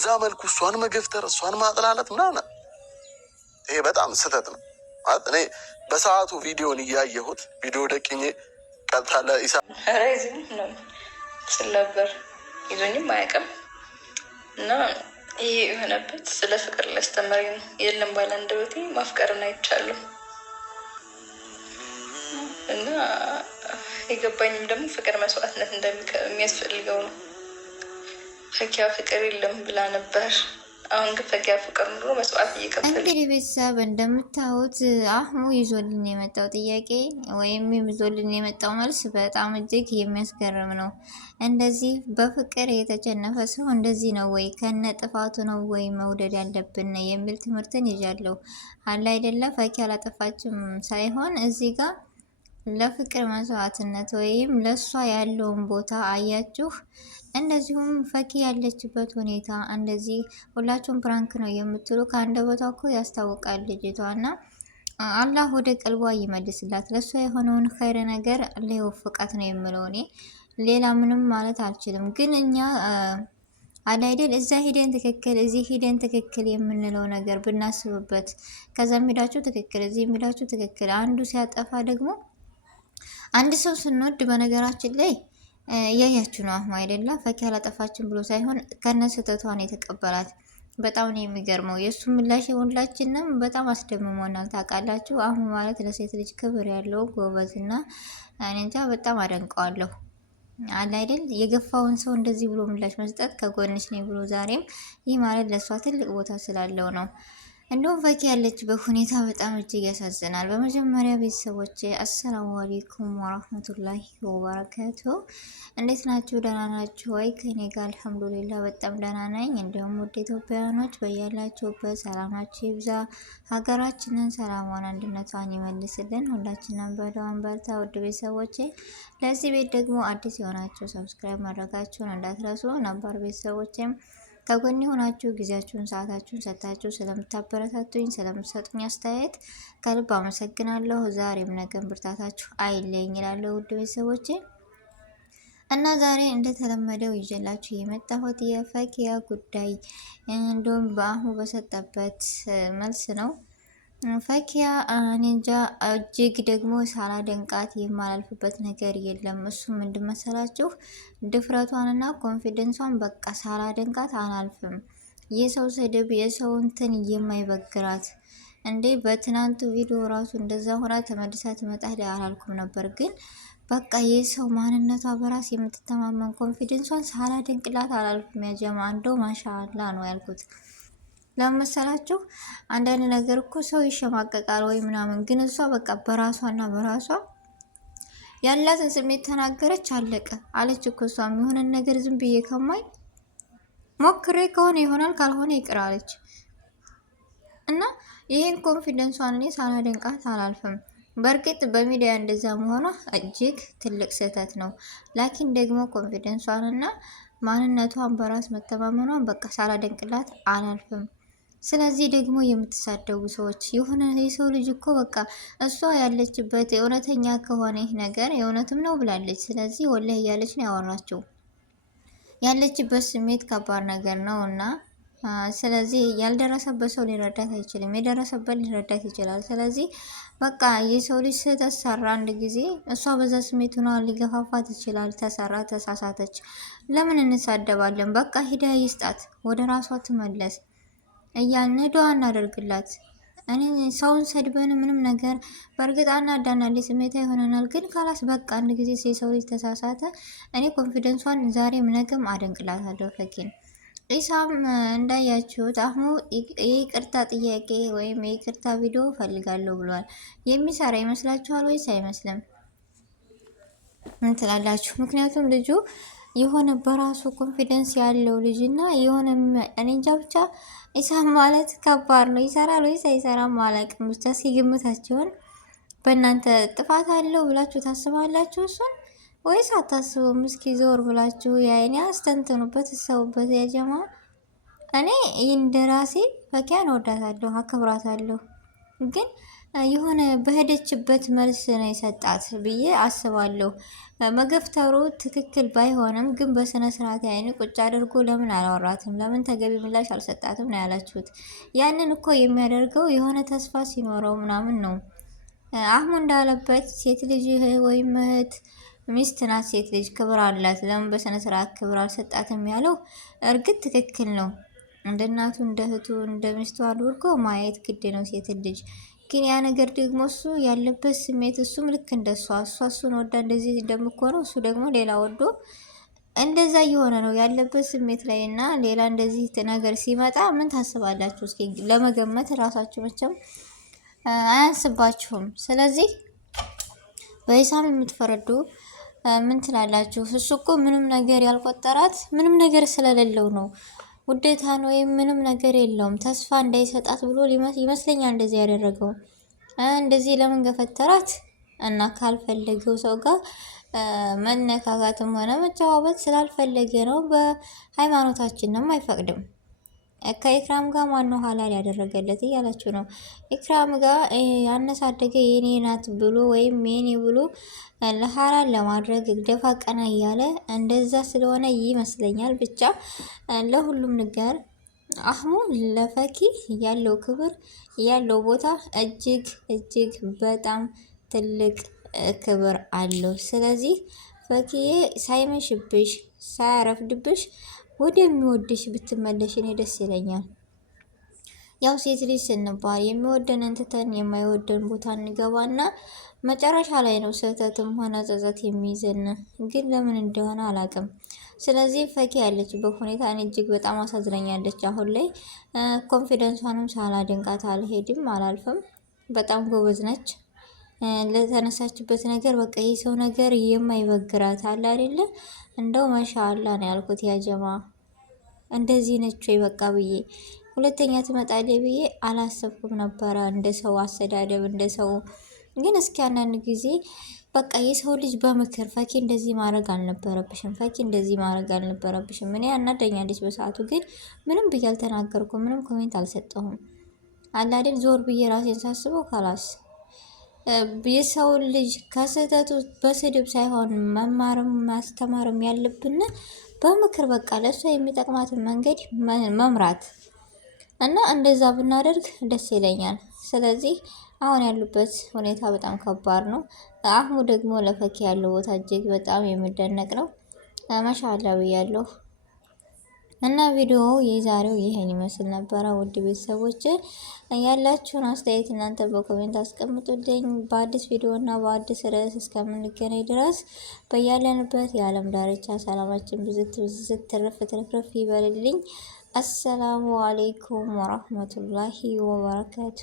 እዛ መልኩ እሷን መገፍተር እሷን ማጥላለት ምናምን ይሄ በጣም ስህተት ነው። እኔ በሰዓቱ ቪዲዮን እያየሁት ቪዲዮ ደቅኜ ቀጥታ ለኢሳ ራይዝም ነው ስል ነበር ይዞኝም አያውቅም እና ይሄ የሆነበት ስለ ፍቅር ላስተማሪ ነው። የለም ባለ አንደበቴ ማፍቀርን አይቻለሁ እና የገባኝም ደግሞ ፍቅር መስዋዕትነት እንደሚያስፈልገው ነው። ፈኪያ ፍቅር የለም ብላ ነበር። አሁን ግን ፈኪያ ፍቅር ኑሮ መስዋዕት እየከፈለ እንግዲህ ቤተሰብ እንደምታዩት አህሙ ይዞልን የመጣው ጥያቄ ወይም ይዞልን የመጣው መልስ በጣም እጅግ የሚያስገርም ነው። እንደዚህ በፍቅር የተሸነፈ ሰው እንደዚህ ነው ወይ ከነ ጥፋቱ ነው ወይ መውደድ ያለብን የሚል ትምህርትን ይዣለሁ። አለ አይደለ ፈኪያ አላጠፋችም ሳይሆን እዚህ ጋር ለፍቅር መስዋዕትነት ወይም ለሷ ያለውን ቦታ አያችሁ። እንደዚሁም ፈኪ ያለችበት ሁኔታ እንደዚህ ሁላችሁም ፕራንክ ነው የምትሉ ከአንድ ቦታ እኮ ያስታውቃል ልጅቷ እና አላህ ወደ ቀልቧ ይመልስላት። ለሷ የሆነውን ኸይረ ነገር አላህ ይወፍቃት ነው የምለው እኔ ሌላ ምንም ማለት አልችልም። ግን እኛ አላይደል እዛ ሂደን ትክክል እዚህ ሂደን ትክክል የምንለው ነገር ብናስብበት ከዛ የሚዳችሁ ትክክል እዚህ የሚዳችሁ ትክክል አንዱ ሲያጠፋ ደግሞ አንድ ሰው ስንወድ በነገራችን ላይ እያያችሁ ነው። አህሙ አይደለም ፈኪ አላጠፋችን ብሎ ሳይሆን ከነ ስህተቷን የተቀበላት በጣም ነው የሚገርመው። የእሱ ምላሽ ሁላችንም በጣም አስደምሞናል። ታውቃላችሁ አህሙ ማለት ለሴት ልጅ ክብር ያለው ጎበዝና እኔ እንጃ በጣም አደንቀዋለሁ። አለ አይደል የገፋውን ሰው እንደዚህ ብሎ ምላሽ መስጠት ከጎንሽ ነኝ ብሎ ዛሬም ይህ ማለት ለእሷ ትልቅ ቦታ ስላለው ነው። እንደውም ፈኪ ያለችበት ሁኔታ በጣም እጅግ ያሳዝናል። በመጀመሪያ ቤተሰቦች አሰላሙ አለይኩም ወራህመቱላሂ ወበረካቱ። እንዴት ናችሁ? ደህና ናችሁ ወይ? ከኔ ጋር አልሐምዱሊላህ በጣም ደህና ነኝ። እንዲሁም ውድ ኢትዮጵያውያኖች በያላችሁበት ሰላማችሁ ይብዛ፣ ሀገራችንን ሰላሟን አንድነቷን ይመልስልን። ሁላችንም በደዋን በርታ። ውድ ቤተሰቦች ለዚህ ቤት ደግሞ አዲስ የሆናችሁ ሰብስክራይብ ማድረጋችሁን እንዳትረሱ። ነባር ቤተሰቦችም ከጎን ሆናችሁ ጊዜያችሁን ሰዓታችሁን ሰጥታችሁ ስለምታበረታቱኝ ስለምትሰጡኝ አስተያየት ከልብ አመሰግናለሁ። ዛሬም ነገም ብርታታችሁ አይለኝ ይላለሁ ውድ ቤተሰቦቼ እና ዛሬ እንደተለመደው ይዤላችሁ የመጣሁት የፈኪያ ጉዳይ እንዲሁም በአህሙ በሰጠበት መልስ ነው። ፈኪያ እንጃ እጅግ ደግሞ ሳላደንቃት የማላልፍበት ነገር የለም። እሱ ምንድን መሰላችሁ? ድፍረቷንና ኮንፊደንሷን በቃ ሳላደንቃት አላልፍም። የሰው ስድብ የሰው እንትን የማይበግራት እንዴ! በትናንቱ ቪዲዮ ራሱ እንደዛ ሆና ተመልሳ ትመጣለች አላልኩም ነበር፣ ግን በቃ የሰው ማንነቷ በራስ የምትተማመን ኮንፊደንሷን ሳላደንቅላት አላልፍም። ያጀማ እንደው ማሻአላ ነው ያልኩት። ለመሰላችሁ አንዳንድ ነገር እኮ ሰው ይሸማቀቃል ወይ ምናምን፣ ግን እሷ በቃ በራሷና በራሷ ያላትን ስሜት ተናገረች፣ አለቀ አለች እኮ። እሷ የሚሆነን ነገር ዝም ብዬ ከማይ ሞክሬ ከሆነ ይሆናል ካልሆነ ይቅር አለች እና ይሄን ኮንፊደንሷን እኔ ሳላደንቃት አላልፍም። በእርግጥ በሚዲያ እንደዛ መሆኗ እጅግ ትልቅ ስህተት ነው። ላኪን ደግሞ ኮንፊደንሷንና ማንነቷን በራስ መተማመኗን በቃ ሳላደንቅላት አላልፍም። ስለዚህ ደግሞ የምትሳደቡ ሰዎች የሆነ የሰው ልጅ እኮ በቃ እሷ ያለችበት እውነተኛ ከሆነ ይህ ነገር የእውነትም ነው ብላለች። ስለዚህ ወላሂ እያለች ነው ያወራችው። ያለችበት ስሜት ከባድ ነገር ነው እና ስለዚህ ያልደረሰበት ሰው ሊረዳት አይችልም፣ የደረሰበት ሊረዳት ይችላል። ስለዚህ በቃ የሰው ልጅ ስህተት ሰራ አንድ ጊዜ እሷ በዛ ስሜት ሆና ሊገፋፋት ይችላል። ተሰራ ተሳሳተች፣ ለምን እንሳደባለን? በቃ ሂዳ ይስጣት፣ ወደ ራሷ ትመለስ እያልን ዱዓ እናደርግላት። እኔ ሰውን ሰድበን ምንም ነገር በእርግጥ አናዳናለች፣ ስሜታ ይሆነናል። ግን ካላስ በቃ አንድ ጊዜ የሰው ልጅ ተሳሳተ። እኔ ኮንፊደንሷን ዛሬም ነገም አደንቅላታለሁ ፈኪን። ኢሳም እንዳያችሁት አህሙ የይቅርታ ጥያቄ ወይም የይቅርታ ቪዲዮ ፈልጋለሁ ብሏል። የሚሰራ ይመስላችኋል ወይስ አይመስልም? ምን ትላላችሁ? ምክንያቱም ልጁ የሆነ በራሱ ኮንፊደንስ ያለው ልጅና የሆነ እኔ እንጃ ብቻ ኢሳም ማለት ከባድ ነው። ይሰራል ወይስ አይሰራም አላውቅም። ብቻ ሲግምታችሁን በእናንተ ጥፋት አለው ብላችሁ ታስባላችሁ እሱን ወይስ አታስቡም? እስኪ ዞር ብላችሁ ያይኔ አስተንትኑበት፣ እሰቡበት። ያጀማ እኔ እንደራሴ ፈኪያን እወዳታለሁ፣ አከብራታለሁ። ግን የሆነ በሄደችበት መልስ ነው የሰጣት ብዬ አስባለሁ። መገፍተሩ ትክክል ባይሆንም ግን በስነ ስርዓት ያይን ቁጭ አድርጎ ለምን አላወራትም? ለምን ተገቢ ምላሽ አልሰጣትም ነው ያላችሁት። ያንን እኮ የሚያደርገው የሆነ ተስፋ ሲኖረው ምናምን ነው። አህሙ እንዳለበት ሴት ልጅ ወይም እህት ሚስት ናት። ሴት ልጅ ክብር አላት። ለምን በስነ ስርዓት ክብር አልሰጣትም ያለው እርግጥ ትክክል ነው። እንደ እናቱ እንደ እህቱ እንደ ሚስቱ አድርጎ ማየት ግድ ነው ሴት ልጅ። ግን ያ ነገር ደግሞ እሱ ያለበት ስሜት እሱም ልክ እንደሷ እሱን ወዳ እንደዚህ እንደምኮነው እሱ ደግሞ ሌላ ወዶ እንደዛ እየሆነ ነው ያለበት ስሜት ላይ እና ሌላ እንደዚህ ነገር ሲመጣ ምን ታስባላችሁ? እስኪ ለመገመት ራሳችሁ መቼም አያንስባችሁም። ስለዚህ በሂሳብ የምትፈረዱ ምን ትላላችሁ? እሱ እኮ ምንም ነገር ያልቆጠራት ምንም ነገር ስለሌለው ነው ውዴታን ወይም ምንም ነገር የለውም ተስፋ እንዳይሰጣት ብሎ ይመስለኛል እንደዚህ ያደረገው። እንደዚህ ለምን ገፈተራት እና ካልፈለገው ሰው ጋር መነካካትም ሆነ መጨዋወት ስላልፈለገ ነው። በሃይማኖታችንም አይፈቅድም። ከኢክራም ጋር ማነው ሀላል ያደረገለት እያላችሁ ነው። ኢክራም ጋር ያነሳደገ የኔ ናት ብሎ ወይም የኔ ብሎ ለሀላል ለማድረግ ደፋ ቀና እያለ እንደዛ ስለሆነ ይመስለኛል። ብቻ ለሁሉም ነገር አህሙ ለፈኪ ያለው ክብር ያለው ቦታ እጅግ እጅግ በጣም ትልቅ ክብር አለው። ስለዚህ ፈኪዬ ሳይመሽብሽ ሳያረፍድብሽ ወደሚወድሽ ብትመለሽ እኔ ደስ ይለኛል። ያው ሴት ልጅ ስንባል የሚወደንን ትተን የማይወደን ቦታ እንገባና መጨረሻ ላይ ነው ስህተትም ሆነ ጸጸት የሚይዘን፣ ግን ለምን እንደሆነ አላውቅም። ስለዚህ ፈኪ ያለችበት ሁኔታ እኔ እጅግ በጣም አሳዝነኛለች። አሁን ላይ ኮንፊደንሷንም ሳላደንቃት አልሄድም አላልፍም። በጣም ጎበዝ ነች። ለተነሳችበት ነገር በቃ የሰው ነገር የማይበግራት አለ አይደለ? እንደው ማሻአላ ነው ያልኩት። ያጀማ እንደዚህ ነች ወይ በቃ ብዬ ሁለተኛ ትመጣለች ብዬ አላሰብኩም ነበረ። እንደ ሰው አሰዳደብ እንደ ሰው ግን እስኪ አንዳንድ ጊዜ በቃ የሰው ልጅ በምክር ፈኪ እንደዚህ ማድረግ አልነበረብሽም፣ ፈኪ እንደዚህ ማድረግ አልነበረብሽም። እኔ አናደኛለች በሰዓቱ ግን ምንም ብዬ አልተናገርኩም፣ ምንም ኮሜንት አልሰጠሁም። አላደል ዞር ብዬ ራሴን ሳስበው ካላስ የሰው ልጅ ከስህተቱ በስድብ ሳይሆን መማርም ማስተማርም ያለብን በምክር በቃ ለእሷ የሚጠቅማትን መንገድ መምራት እና እንደዛ ብናደርግ ደስ ይለኛል። ስለዚህ አሁን ያሉበት ሁኔታ በጣም ከባድ ነው። አህሙ ደግሞ ለፈኪ ያለው ቦታ እጅግ በጣም የሚደነቅ ነው። ማሻአላ ብያለሁ። እና ቪዲዮ የዛሬው ይሄን ይመስል ነበረ። ውድ ቤተሰቦች ያላችሁን አስተያየት እናንተ በኮሜንት አስቀምጡልኝ። በአዲስ ቪዲዮ እና በአዲስ ርዕስ እስከምንገናኝ ድረስ በያለንበት የዓለም ዳርቻ ሰላማችን ብዝት ብዝት ትርፍ ይበልልኝ። አሰላሙ አሌይኩም ወራህመቱላሂ ወበረካቱ።